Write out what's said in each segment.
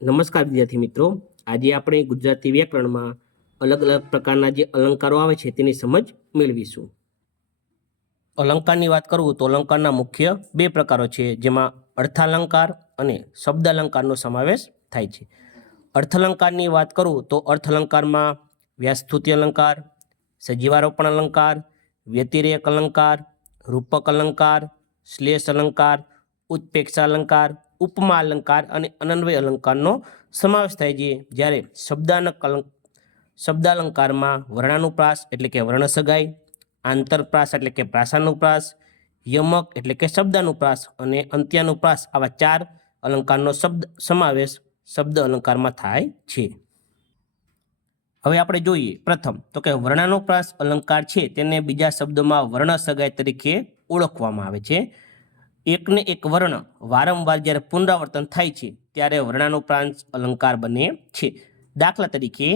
નમસ્કાર વિદ્યાર્થી મિત્રો, આજે આપણે ગુજરાતી વ્યાકરણમાં અલગ અલગ પ્રકારના જે અલંકારો આવે છે તેની સમજ મેળવીશું. અલંકારની વાત કરું તો અલંકારના મુખ્ય બે પ્રકારો છે, જેમાં અર્થાલંકાર અને શબ્દાલંકારનો સમાવેશ થાય છે. અર્થાલંકારની વાત કરું તો અર્થાલંકારમાં વ્યાસસ્તુતિ અલંકાર, સજીવારોપણ અલંકાર, વ્યતિરેક અલંકાર, રૂપક અલંકાર, શ્લેષ અલંકાર, ઉત્પ્રેક્ષા અલંકાર, ઉપમા અલંકાર અને અનન્વય અલંકારનો સમાવેશ થાય છે. જ્યારે શબ્દાલંકારમાં વર્ણાનુપ્રાસ એટલે કે વર્ણ સગાઈ, આંતરપ્રાસ એટલે કે પ્રાસાનુપ્રાસ, યમક એટલે કે શબ્દાનુપ્રાસ અને અંત્યાનુપ્રાસ આવા 4 અલંકારનો સમાવેશ શબ્દ અલંકારમાં થાય છે. હવે આપણે જોઈએ પ્રથમ તો કે વર્ણાનુપ્રાસ અલંકાર છે તેને બીજા શબ્દોમાં વર્ણ સગાઈ તરીકે ઓળખવામાં આવે છે. એકને એક વર્ણ વારંવાર જ્યારે પુનરાવર્તન થાય છે ત્યારે વર્ણાનુપ્રાસ અલંકાર બને છે. દાખલા તરીકે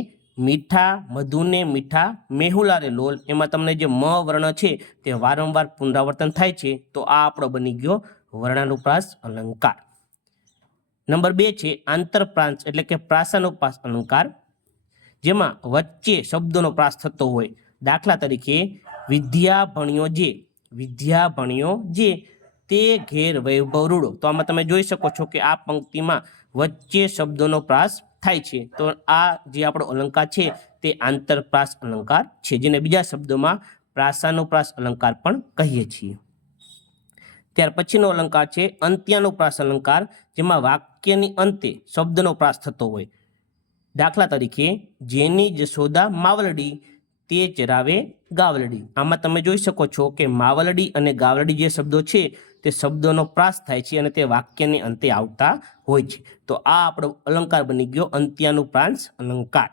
મીઠા મધુને મીઠા મેહુલારે લોલ, એમાં તમને જે મ વર્ણ છે તે વારંવાર પુનરાવર્તન થાય છે, તો આ આપણો બની ગયો વર્ણાનુપ્રાસ અલંકાર. નંબર 2 છે આંતરપ્રાસ એટલે કે પ્રાસાનુપ્રાસ અલંકાર, જેમાં વચ્ચે શબ્દોનો પ્રાસ થતો હોય. દાખલા તરીકે વિદ્યા ભણ્યો જે તે ઘેર વૈભવ રૂડો. તો આમાં તમે જોઈ શકો છો કે આ પંક્તિમાં વચ્ચે શબ્દોનો પ્રાસ થાય છે, તો આ જે આપણો અલંકાર છે તે આંતરપ્રાસ અલંકાર છે, જેને બીજા શબ્દોમાં પ્રાસાનુપ્રાસ અલંકાર પણ કહીએ છીએ. ત્યાર પછીનો અલંકાર છે અંત્યાનુપ્રાસ અલંકાર, જેમાં વાક્યની અંતે શબ્દનો પ્રાસ થતો હોય. દાખલા તરીકે જેની જશોદા માવલડી તે ચરાવે ગાવલડી. આમાં તમે જોઈ શકો છો કે માવલડી અને ગાવલડી જે શબ્દો છે તે શબ્દોનો પ્રાસ થાય છે અને તે વાક્યની અંતે આવતા હોય છે. તો આ આપણો અલંકાર બની ગયો અંત્યાનુપ્રાસ અલંકાર.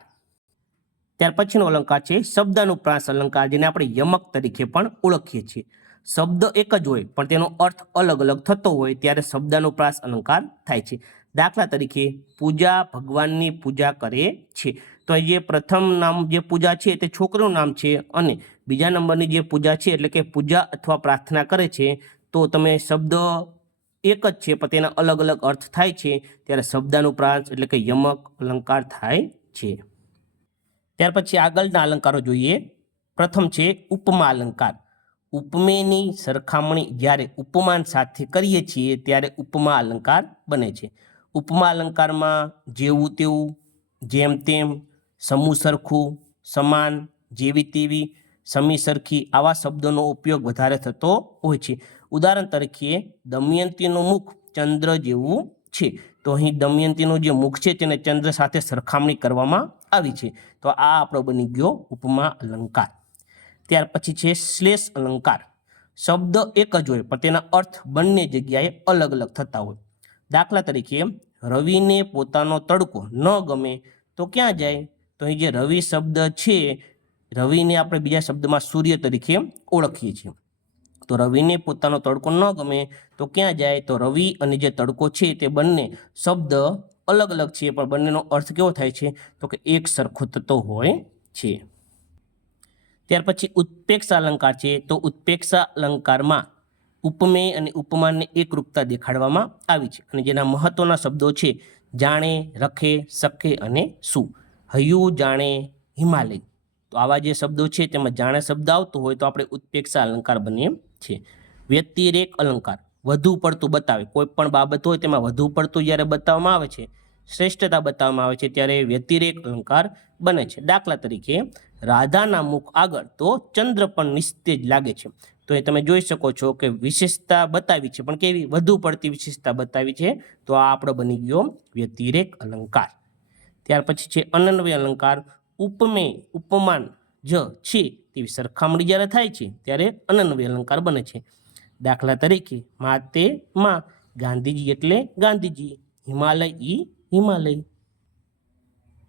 ત્યાર પછીનો અલંકાર છે શબ્દાનુપ્રાસ અલંકાર, જેને આપણે યમક તરીકે પણ ઓળખીએ છીએ. શબ્દ એક જ હોય પણ તેનો અર્થ અલગ અલગ થતો હોય ત્યારે શબ્દાનુપ્રાસ અલંકાર થાય છે. દાખલા તરીકે પૂજા ભગવાનની પૂજા કરે છે. તો જે પ્રથમ નામ જે પૂજા છે તે છોકરીનું નામ છે અને બીજા નંબરની જે પૂજા છે એટલે કે પૂજા અથવા પ્રાર્થના કરે છે, તો તમે શબ્દ એક જ છે પણ તેના અલગ અલગ અર્થ થાય છે ત્યારે શબ્દાનુપ્રાસ એટલે કે યમક અલંકાર થાય છે. ત્યાર પછી આગળના અલંકારો જોઈએ. પ્રથમ છે ઉપમા અલંકાર. ઉપમેયની સરખામણી જ્યારે ઉપમાન સાથે કરીએ છીએ ત્યારે ઉપમા અલંકાર બને છે. ઉપમા અલંકારમાં જેવું તેવું, જેમ તેમ, સમૂહ સરખું, સમાન, જેવી તેવી, સમી સરખી આવા શબ્દોનો ઉપયોગ વધારે થતો હોય છે. ઉદાહરણ તરીકે દમયંતીનું મુખ ચંદ્ર જેવું છે. તો અહીં દમયંતીનું જે મુખ છે તેને ચંદ્ર સાથે સરખામણી કરવામાં આવી છે, તો આ આપણો બની ગયો ઉપમા અલંકાર. ત્યાર પછી છે શ્લેષ અલંકાર. શબ્દ એક જ હોય પણ તેના અર્થ બંને જગ્યાએ અલગ અલગ થતા હોય. દાખલા તરીકે રવિને પોતાનો તડકો ન ગમે તો ક્યાં જાય. તો અહીં જે રવિ શબ્દ છે, રવિને આપણે બીજા શબ્દમાં સૂર્ય તરીકે ઓળખીએ છીએ. તો રવિને પોતાનો તડકો ન ગમે તો ક્યાં જાય. તો રવિ અને જે તડકો છે તે બંને શબ્દ અલગ અલગ છે પણ બંનેનો અર્થ કેવો થાય છે તો કે એક સરખો થતો હોય છે. ત્યાર પછી ઉત્પ્રેક્ષા અલંકાર છે. તો ઉત્પ્રેક્ષા અલંકારમાં ઉપમેય અને ઉપમાનને એકરૂપતા દેખાડવામાં આવી છે અને જેના મહત્વના શબ્દો છે જાણે, રખે, સખે અને શું. હૈયું, જાણે, હિમાલય. તો આવા જે શબ્દો છે તેમાં જાણે શબ્દ આવતો હોય તો આપણે ઉત્પ્રેક્ષા અલંકાર બને છે. વ્યતિરેક અલંકાર વધુ પડતું બતાવે. કોઈ પણ બાબત હોય તેમાં વધુ પડતું જ્યારે બતાવવામાં આવે છે, શ્રેષ્ઠતા બતાવવામાં આવે છે ત્યારે વ્યતિરેક અલંકાર બને છે. દાખલા તરીકે રાધાના મુખ આગળ તો ચંદ્ર પણ નિસ્તેજ લાગે છે. તો એ તમે જોઈ શકો છો કે વિશેષતા બતાવી છે પણ કેવી વધુ પડતી વિશેષતા બતાવી છે, તો આ આપણો બની ગયો વ્યતિરેક અલંકાર. ત્યાર પછી છે અનન્વય અલંકાર. ઉપમેય ઉપમાન જ છે તેવી સરખામણી જ્યારે થાય છે ત્યારે અનન્વય અલંકાર બને છે. દાખલા તરીકે માતે માં, ગાંધીજી એટલે ગાંધીજી, હિમાલય હિમાલય.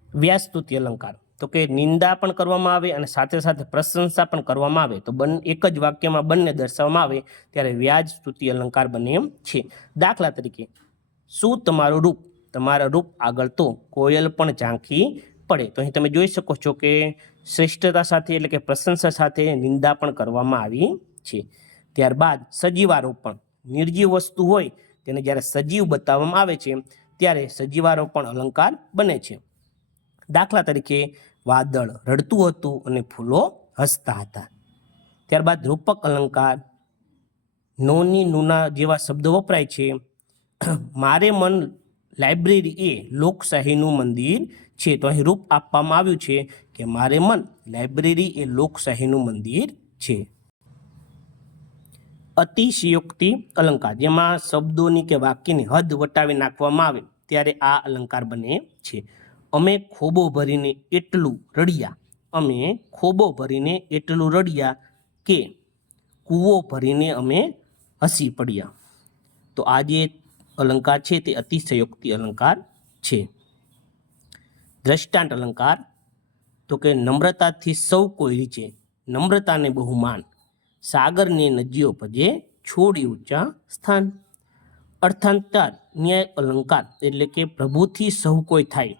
વ્યાસસ્તુતિ અલંકાર. તો કે નિંદા પણ કરવામાં આવે અને સાથે સાથે પ્રશંસા પણ કરવામાં આવે, તો એક જ વાક્યમાં બંને દર્શાવવામાં આવે ત્યારે વ્યાજસ્તુતિ અલંકાર બને એમ છે. દાખલા તરીકે શું તમારું રૂપ, તમારા રૂપ આગળ તો કોયલ પણ ઝાંખી પડે. તો અહીં તમે જોઈ શકો છો કે શ્રેષ્ઠતા સાથે એટલે કે પ્રશંસા સાથે નિંદા પણ કરવામાં આવી છે. ત્યારબાદ સજીવારોપણ. નિર્જીવ વસ્તુ હોય તેને જ્યારે સજીવ બતાવવામાં આવે છે ત્યારે સજીવારોપણ અલંકાર બને છે. દાખલા તરીકે વાદળ રડતું હતું અને ફૂલો હસતા હતા. ત્યારબાદ રૂપક અલંકાર, નોની નુના જેવા શબ્દો વપરાય છે. મારે મન લાઇબ્રેરી એ લોકશાહીનું મંદિર છે. તો અહીં રૂપ આપવામાં આવ્યું છે કે મારે મન લાઇબ્રેરી એ લોકશાહીનું મંદિર છે. અતિશયોક્તિ અલંકાર, જેમાં શબ્દોની કે વાક્યની હદ વટાવી નાખવામાં આવે ત્યારે આ અલંકાર બને છે. અમે ખોબો ભરીને એટલું રડ્યા. અમે ખોબો ભરીને એટલું રડ્યા કે કૂવો ભરીને અમે હસી પડ્યા. તો આ જે અલંકાર છે તે અતિશયોક્તિ અલંકાર છે. દ્રષ્ટાંત અલંકાર, તો કે નમ્રતાથી સૌ કોઈ રીચે, નમ્રતાને બહુમાન, સાગરને નદીઓ ભજે, છોડી ઊંચા સ્થાન. અર્થાંતર ન્યાય અલંકાર, એટલે કે પ્રભુથી સૌ કોઈ થાય,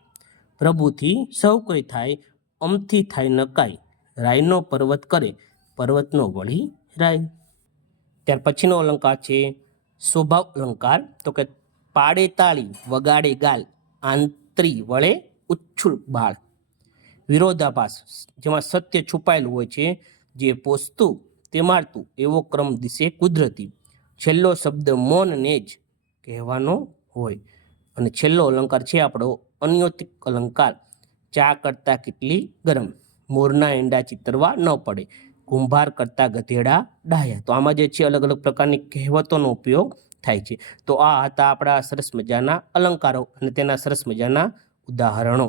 પ્રભુથી સૌ કોઈ થાય, અમથી થાય નકાય, રાયનો પર્વત કરે, પર્વતનો વળી રાય. ત્યાર પછીનો અલંકાર છે સ્વભાવ અલંકાર, તો કે પાડે તાળી, વગાડે ગાલ, આંતરી વળે ઉચ્છુલ બાળ. વિરોધાભાસ, જેમાં સત્ય છુપાયેલું હોય છે, જે પોસતું તે મારતું, એવો ક્રમ દિશે કુદરતી. છેલ્લો શબ્દ મૌનને જ કહેવાનો હોય. અને છેલ્લો અલંકાર છે આપણો અન્યોતિક અલંકાર, ચા કરતાં કેટલી ગરમ, મોરના ઈંડા ચિતરવા ન પડે, કુંભાર કરતાં ગધેડા ડાહ્યા. તો આમાં જે છે અલગ અલગ પ્રકારની કહેવતોનો ઉપયોગ થાય છે. તો આ હતા આપણા સરસ મજાના અલંકારો અને તેના સરસ મજાના ઉદાહરણો.